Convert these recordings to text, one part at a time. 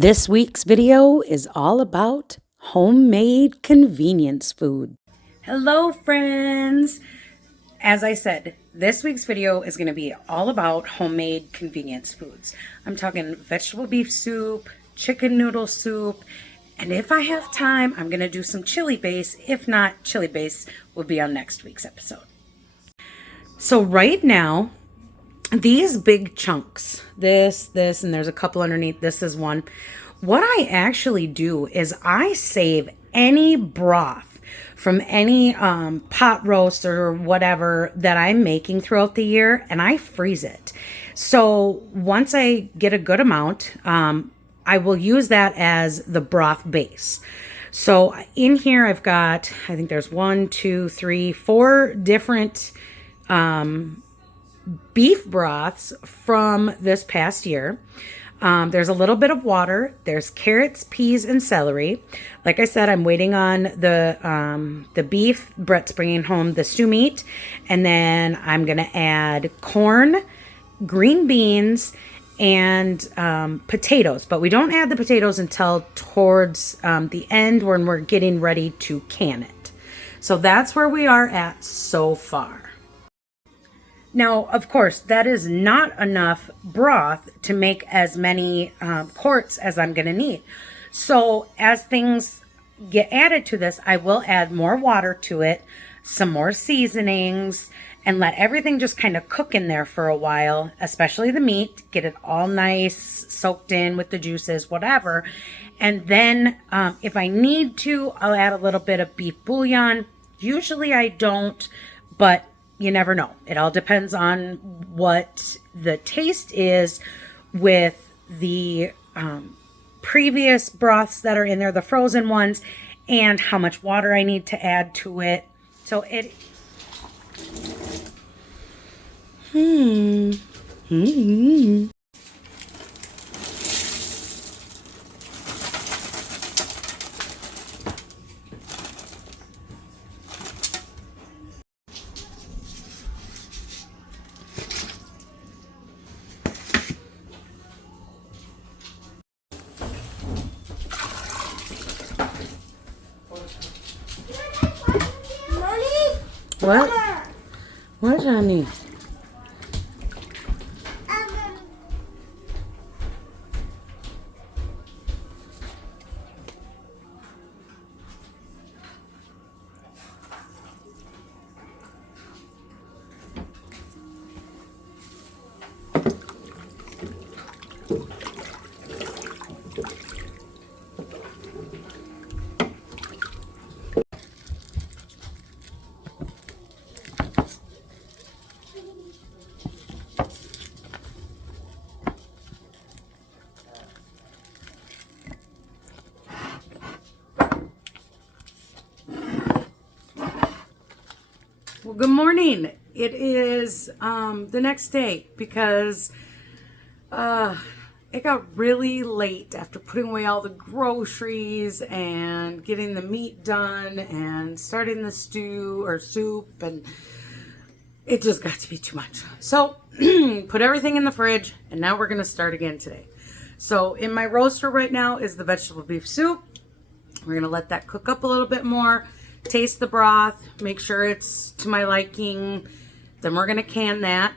This week's video is all about homemade convenience food. Hello, friends. As I said, this week's video is going to be all about homemade convenience foods. I'm talking vegetable beef soup, chicken noodle soup, and if I have time, I'm going to do some chili base. If not, chili base will be on next week's episode. So right now, these big chunks, this, and there's a couple underneath, this is one. What I actually do is I save any broth from any pot roast or whatever that I'm making throughout the year, and I freeze it. So once I get a good amount, I will use that as the broth base. So in here I've got, I think there's 1, 2, 3, 4 different beef broths from this past year. There's a little bit of water. There's carrots, peas, and celery. Like I said, I'm waiting on the beef. Brett's bringing home the stew meat. And then I'm going to add corn, green beans, and potatoes. But we don't add the potatoes until towards the end when we're getting ready to can it. So that's where we are at so far. Now, of course, that is not enough broth to make as many quarts as I'm going to need. So as things get added to this, I will add more water to it, some more seasonings, and let everything just kind of cook in there for a while, especially the meat, get it all nice, soaked in with the juices, whatever. And then if I need to, I'll add a little bit of beef bouillon. Usually I don't, but you never know. It all depends on what the taste is with the previous broths that are in there, the frozen ones, and how much water I need to add to it. So it... What? What, honey? Well, good morning. It is the next day because it got really late after putting away all the groceries and getting the meat done and starting the stew or soup, and it just got to be too much. So put everything in the fridge, and now we're going to start again today. So in my roaster right now is the vegetable beef soup. We're going to let that cook up a little bit more. Taste the broth, make sure it's to my liking. Then we're going to can that.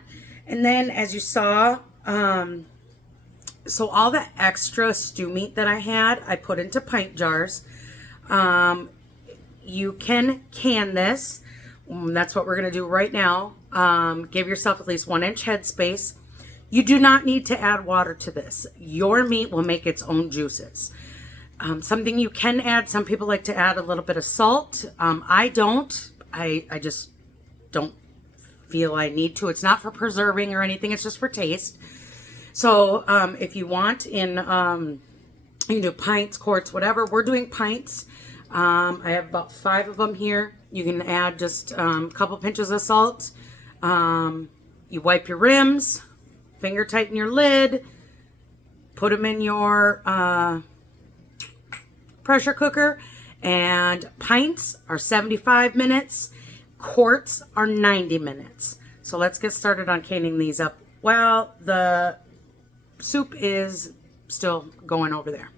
And then as you saw, so all the extra stew meat that I had, I put into pint jars. You can can this. That's what we're going to do right now. Give yourself at least 1 inch headspace. You do not need to add water to this. Your meat will make its own juices. Something you can add, some people like to add a little bit of salt. I don't. I just don't feel I need to. It's not for preserving or anything. It's just for taste. So if you want, you can do pints, quarts, whatever. We're doing pints. I have about 5 of them here. You can add just a couple pinches of salt. You wipe your rims, finger tighten your lid, put them in your pressure cooker, and pints are 75 minutes, quarts are 90 minutes. So let's get started on canning these up. Well, the soup is still going over there.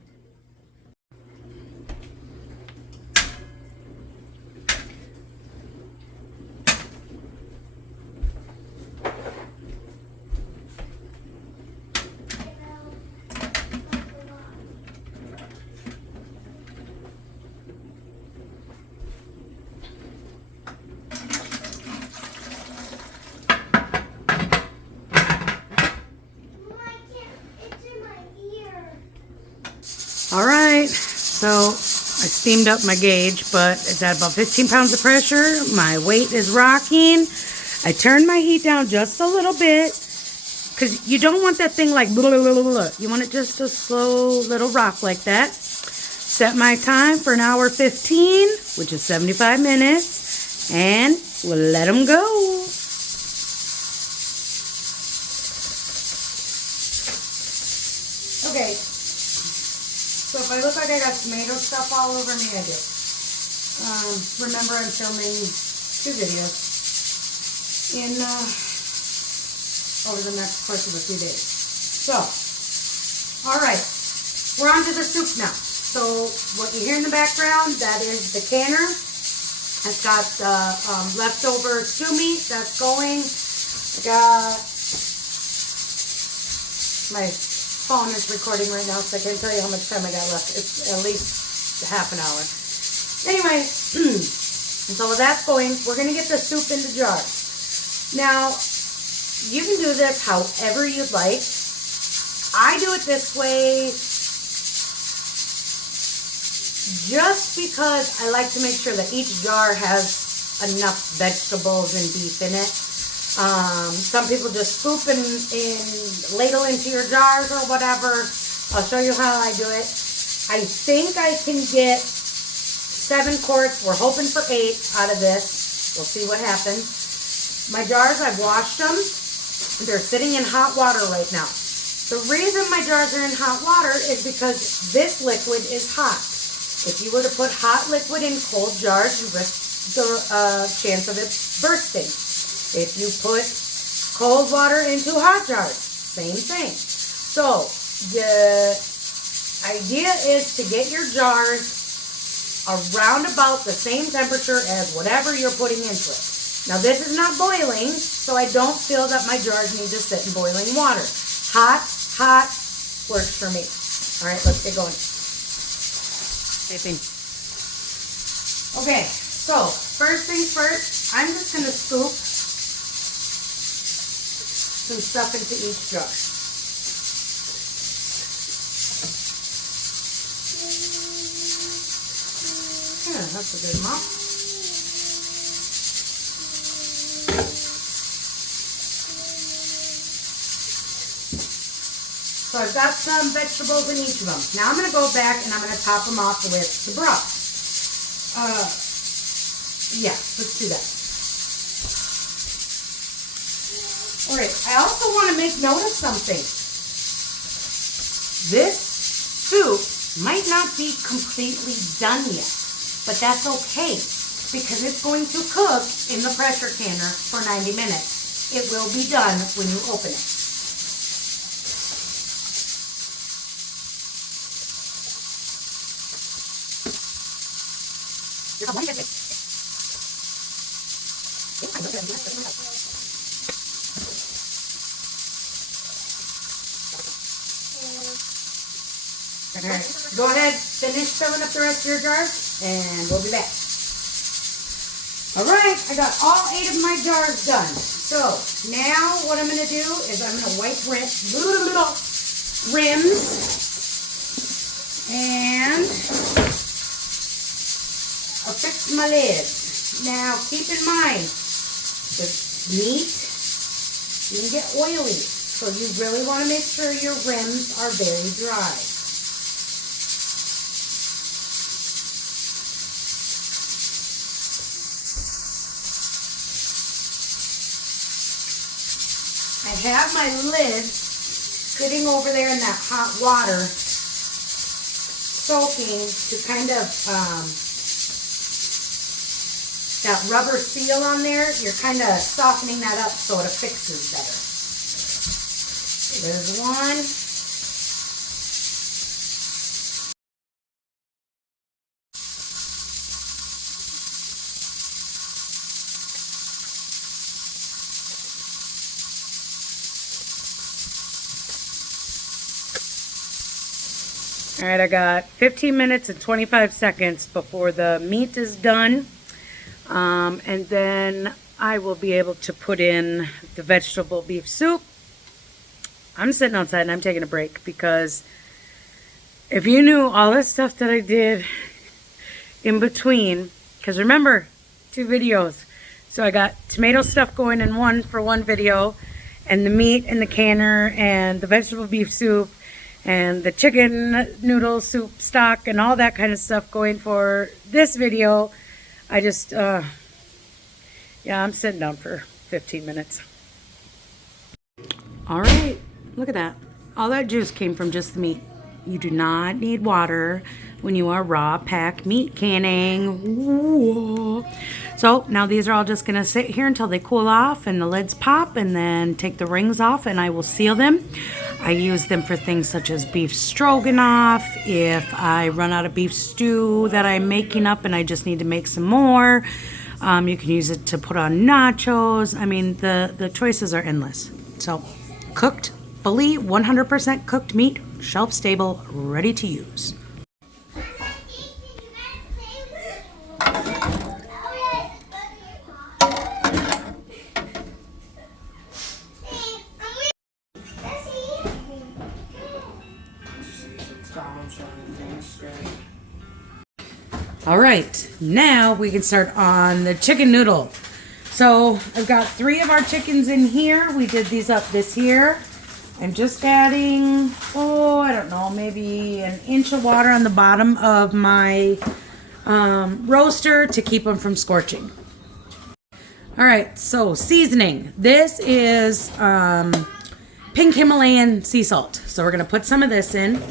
All right, so I steamed up my gauge, but it's at about 15 pounds of pressure. My weight is rocking. I turned my heat down just a little bit because you don't want that thing like blah, blah, blah, blah. You want it just a slow little rock like that. Set my time for 1:15, which is 75 minutes, and we'll let them go. Okay. So if I look like I got tomato stuff all over me, I do. Remember, I'm filming 2 videos in over the next course of a few days. So, all right, we're on to the soup now. So what you hear in the background, that is the canner. It's got leftover stew meat that's going. I got my phone is recording right now, so I can't tell you how much time I got left. It's at least half an hour. Anyway, so with that going, we're going to get the soup into jars. Now, you can do this however you'd like. I do it this way just because I like to make sure that each jar has enough vegetables and beef in it. Some people just scoop and ladle into your jars or whatever. I'll show you how I do it. I think I can get 7 quarts. We're hoping for 8 out of this. We'll see what happens. My jars, I've washed them. They're sitting in hot water right now. The reason my jars are in hot water is because this liquid is hot. If you were to put hot liquid in cold jars, you risk the chance of it bursting. If you put cold water into hot jars, same thing. So the idea is to get your jars around about the same temperature as whatever you're putting into it. Now this is not boiling, so I don't feel that my jars need to sit in boiling water. Hot works for me. All right, let's get going. Okay, so first things first, I'm just going to scoop some stuff into each jar. Yeah, that's a good amount. So I've got some vegetables in each of them. Now I'm going to go back and I'm going to top them off with the broth. Yeah, let's do that. All right, I also want to make note of something. This soup might not be completely done yet, but that's okay because it's going to cook in the pressure canner for 90 minutes. It will be done when you open it. All right, go ahead, finish filling up the rest of your jars, and we'll be back. All right, I got all 8 of my jars done. So now what I'm going to do is I'm going to wipe rims and affix my lid. Now keep in mind, the meat, you can get oily, so you really want to make sure your rims are very dry. I have my lid sitting over there in that hot water, soaking to kind of, that rubber seal on there, you're kind of softening that up so it affixes better. There's one. All right, I got 15 minutes and 25 seconds before the meat is done. And then I will be able to put in the vegetable beef soup. I'm sitting outside and I'm taking a break because if you knew all this stuff that I did in between, because remember, 2 videos. So I got tomato stuff going in one video, and the meat and the canner and the vegetable beef soup and the chicken noodle soup stock and all that kind of stuff going for this video. I just, yeah, I'm sitting down for 15 minutes. All right, look at that. All that juice came from just the meat. You do not need water when you are raw pack meat canning. Ooh. So now these are all just gonna sit here until they cool off and the lids pop, and then take the rings off and I will seal them. I use them for things such as beef stroganoff. If I run out of beef stew that I'm making up and I just need to make some more, you can use it to put on nachos. I mean, the choices are endless. So cooked, fully 100% cooked meat, shelf stable, ready to use. All right, now we can start on the chicken noodle. So I've got 3 of our chickens in here. We did these up this year. I'm just adding, I don't know, maybe an inch of water on the bottom of my roaster to keep them from scorching. All right, so seasoning. This is pink Himalayan sea salt. So we're gonna put some of this in.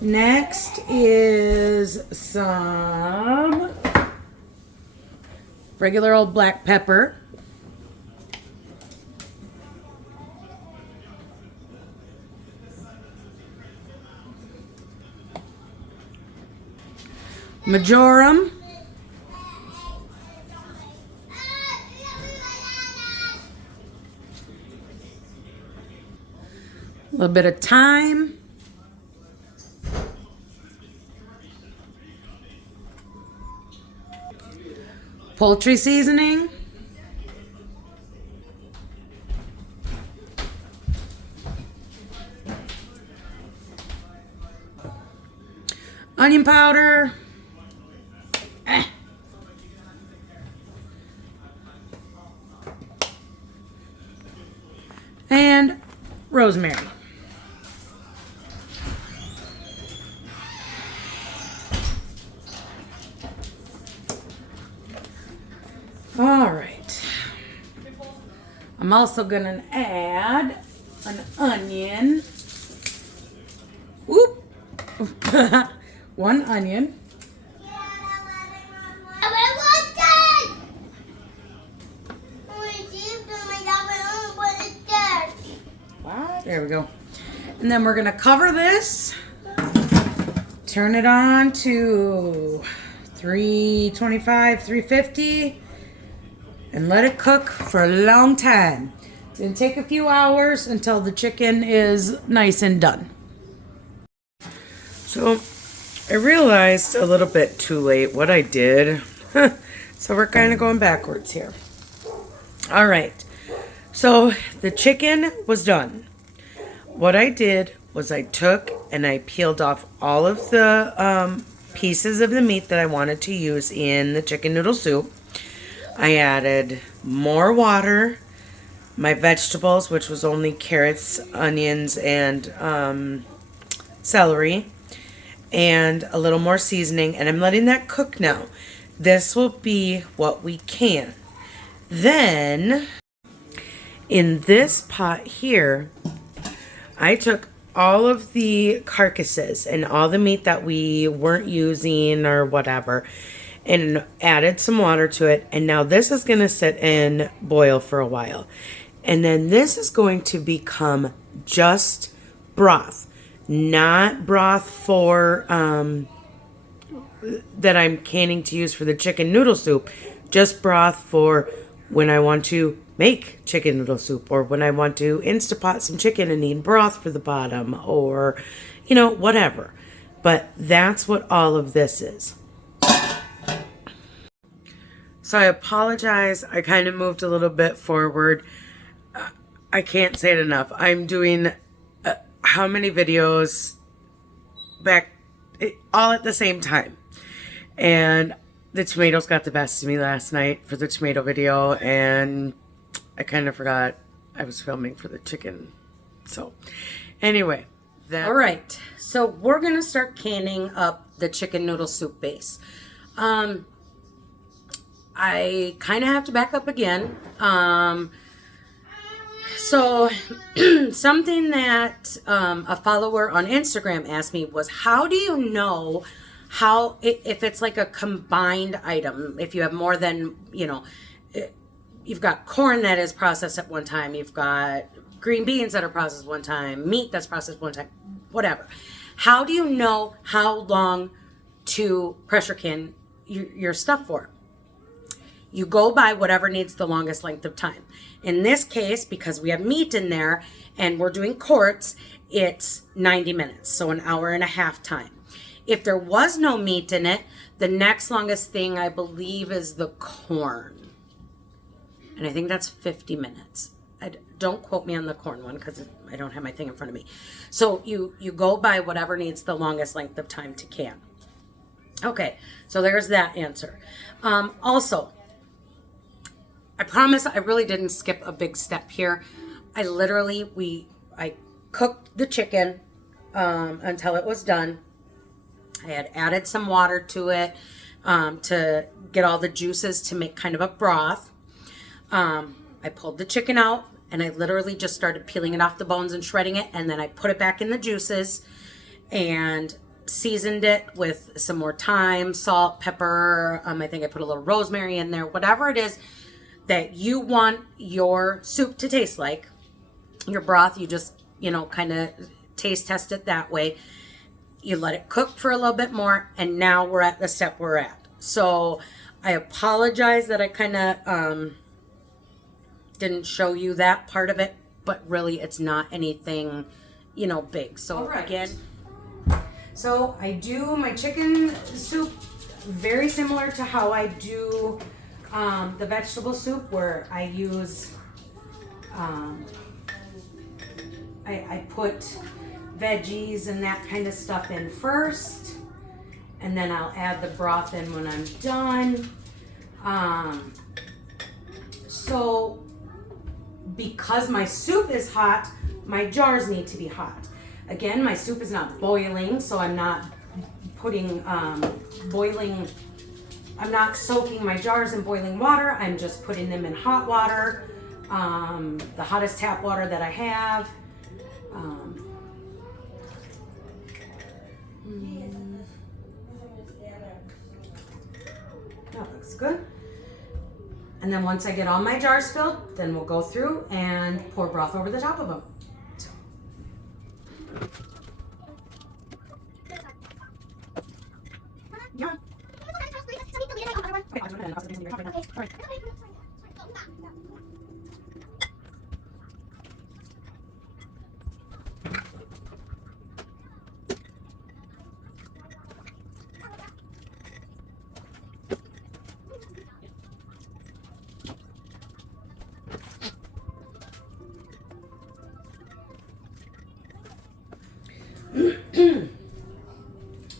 Next is some regular old black pepper. Majoram. A little bit of thyme. Poultry seasoning. Onion powder. And rosemary. All right. I'm also gonna add an onion. Whoop. 1 onion. There we go. And then we're gonna cover this, turn it on to 325, 350, and let it cook for a long time. It's gonna take a few hours until the chicken is nice and done. So I realized a little bit too late what I did. So we're kind of going backwards here. All right. So the chicken was done. What I did was I took and I peeled off all of the pieces of the meat that I wanted to use in the chicken noodle soup. I added more water, my vegetables, which was only carrots, onions, and celery, and a little more seasoning, and I'm letting that cook now. This will be what we can. Then, in this pot here, I took all of the carcasses and all the meat that we weren't using or whatever, and added some water to it. And now this is going to sit and boil for a while. And then this is going to become just broth, not broth for that I'm canning to use for the chicken noodle soup. just broth for when I want to make chicken noodle soup, or when I want to Instapot some chicken and need broth for the bottom, or, you know, whatever. But that's what all of this is. So I apologize. I kind of moved a little bit forward. I can't say it enough. I'm doing how many videos back all at the same time. And the tomatoes got the best of me last night for the tomato video, and I kind of forgot I was filming for the chicken. So anyway, All right, so we're going to start canning up the chicken noodle soup base. I kind of have to back up again. So something that a follower on Instagram asked me was, how do you know how, if it's like a combined item, if you have more than, you know, you've got corn that is processed at one time, you've got green beans that are processed one time, meat that's processed one time, whatever. How do you know how long to pressure can your stuff for? You go by whatever needs the longest length of time. In this case, because we have meat in there and we're doing quarts, it's 90 minutes, so an hour and a half time. If there was no meat in it, the next longest thing I believe is the corn. And I think that's 50 minutes. Don't quote me on the corn one because I don't have my thing in front of me. So you go by whatever needs the longest length of time to can. Okay, so there's that answer. Also, I promise I really didn't skip a big step here. I cooked the chicken until it was done. I had added some water to it to get all the juices to make kind of a broth. I pulled the chicken out and I literally just started peeling it off the bones and shredding it. And then I put it back in the juices and seasoned it with some more thyme, salt, pepper. I think I put a little rosemary in there, whatever it is that you want your soup to taste like. Your broth, you just, you know, kind of taste test it that way. You let it cook for a little bit more, and now we're at the step we're at. So I apologize that I kind of didn't show you that part of it, but really it's not anything, you know, big. So again, so I do my chicken soup very similar to how I do the vegetable soup, where I use, I put veggies and that kind of stuff in first, and then I'll add the broth in when I'm done. So because my soup is hot, my jars need to be hot. Again, my soup is not boiling, so I'm not putting I'm not soaking my jars in boiling water. I'm just putting them in hot water, the hottest tap water that I have. That looks good. And then once I get all my jars filled, then we'll go through and pour broth over the top of them. Yeah.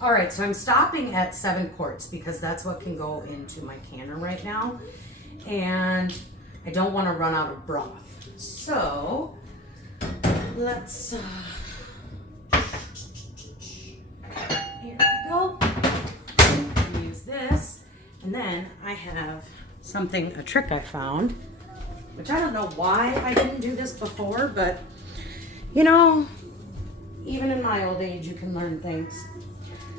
All right, so I'm stopping at 7 quarts because that's what can go into my canner right now. And I don't want to run out of broth. So let's, here we go. Use this. And then I have a trick I found, which I don't know why I didn't do this before, but you know, even in my old age, you can learn things.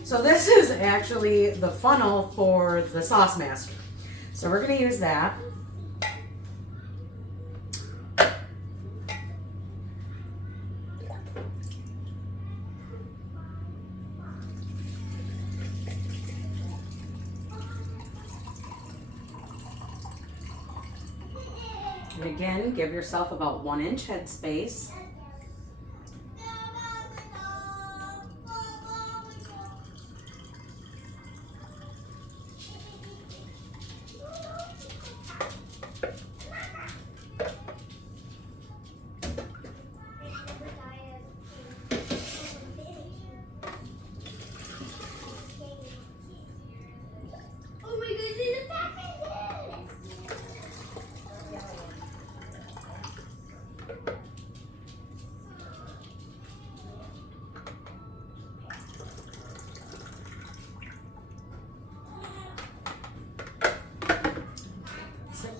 So this is actually the funnel for the sauce master. So we're going to use that. And again, give yourself about 1 inch headspace.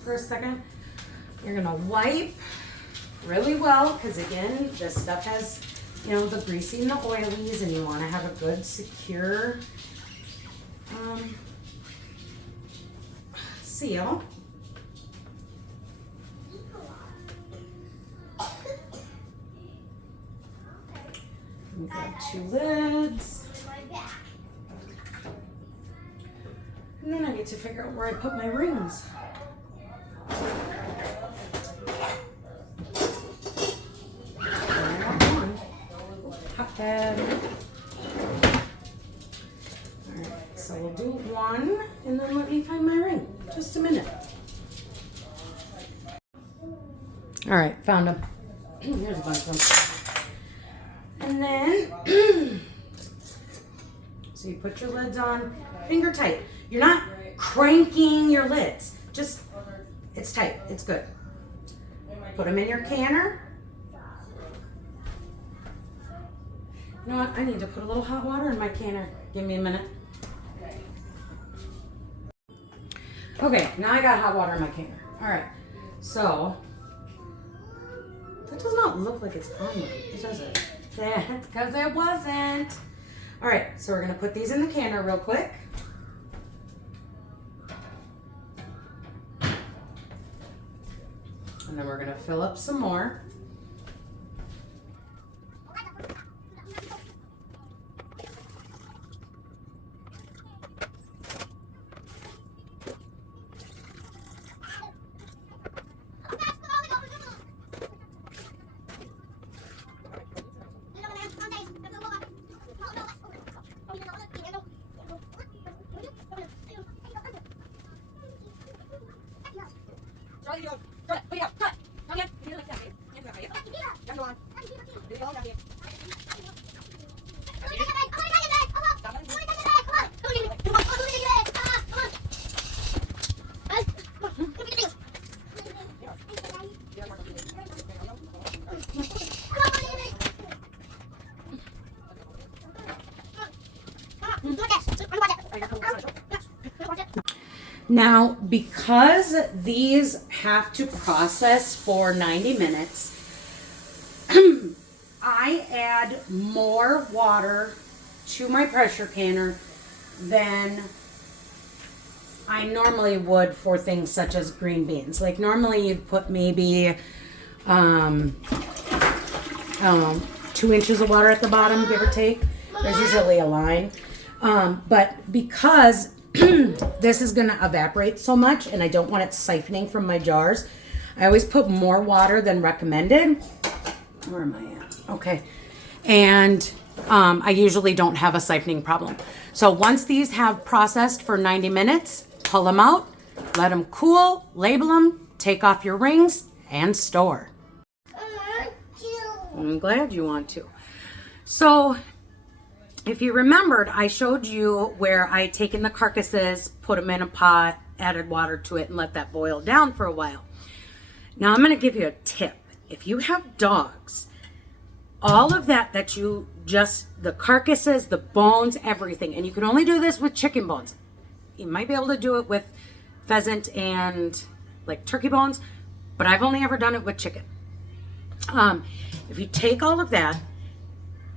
For a second, you're gonna wipe really well, because again, this stuff has, you know, the greasy and the oilies, and you want to have a good secure seal. And grab 2 lids, and then I get to figure out where I put my rings. Hotbed. Alright, so we'll do 1 and then let me find my ring. Just a minute. Alright, found them. Here's a bunch of them. And then, so you put your lids on, finger tight. You're not cranking your lids. Just, it's tight, it's good. Put them in your canner. You know what? I need to put a little hot water in my canner. Give me a minute. Okay, now I got hot water in my canner. All right, so that does not look like it's on me, does it? That's because it wasn't. All right, so we're gonna put these in the canner real quick. And then we're gonna fill up some more. Now, because these have to process for 90 minutes, I add more water to my pressure canner than I normally would for things such as green beans. Like normally you'd put maybe, I don't know, 2 inches of water at the bottom, give or take. There's usually a line. But because this is going to evaporate so much and I don't want it siphoning from my jars, I always put more water than recommended. Where am I at? Okay. And I usually don't have a siphoning problem. So once these have processed for 90 minutes, pull them out, let them cool, label them, take off your rings, and store. I'm glad you want to. So if you remembered, I showed you where I had taken the carcasses, put them in a pot, added water to it, and let that boil down for a while. Now I'm going to give you a tip. If you have dogs, all of that you just, the carcasses, the bones, everything, and you can only do this with chicken bones. You might be able to do it with pheasant and like turkey bones, but I've only ever done it with chicken. If you take all of that,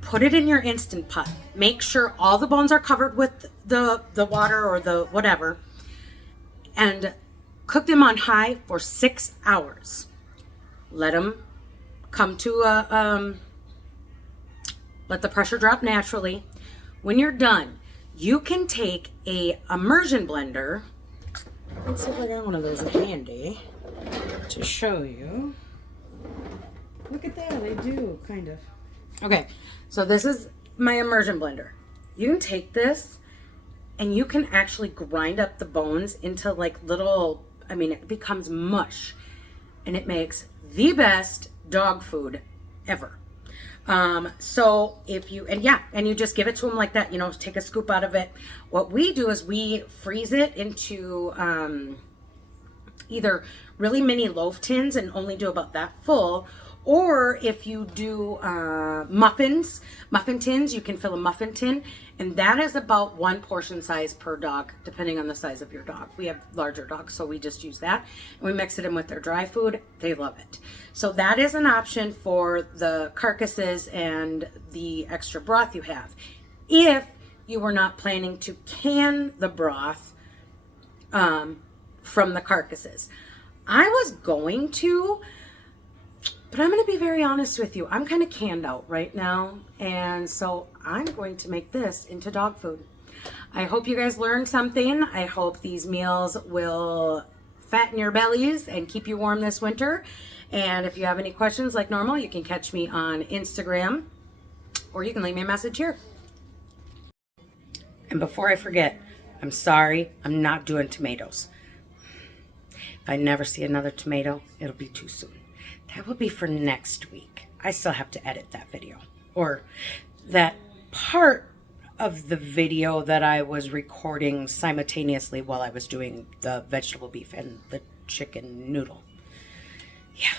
put it in your Instant Pot. Make sure all the bones are covered with the water or the whatever, and cook them on high for 6 hours. Let them come to let the pressure drop naturally. When you're done, you can take a immersion blender. Let's see if I got one of those handy. to show you. Look at that, I do, kind of. Okay, so this is my immersion blender. You can take this and you can actually grind up the bones into like little, I mean, it becomes mush. And it makes the best dog food ever. So if you, and you just give it to them like that, you know, take a scoop out of it. What we do is we freeze it into either really mini loaf tins and only do about that full, or if you do muffin tins, you can fill a muffin tin, and that is about one portion size per dog, depending on the size of your dog. We have larger dogs, so we just use that. And we mix it in with their dry food. They love it. So that is an option for the carcasses and the extra broth you have. If you were not planning to can the broth from the carcasses. I was going to, but I'm going to be very honest with you. I'm kind of canned out right now. And so I'm going to make this into dog food. I hope you guys learned something. I hope these meals will fatten your bellies and keep you warm this winter. And if you have any questions like normal, you can catch me on Instagram or you can leave me a message here. And before I forget, I'm sorry, I'm not doing tomatoes. If I never see another tomato, it'll be too soon. That will be for next week. I still have to edit that video, or that part of the video that I was recording simultaneously while I was doing the vegetable beef and the chicken noodle. Yeah.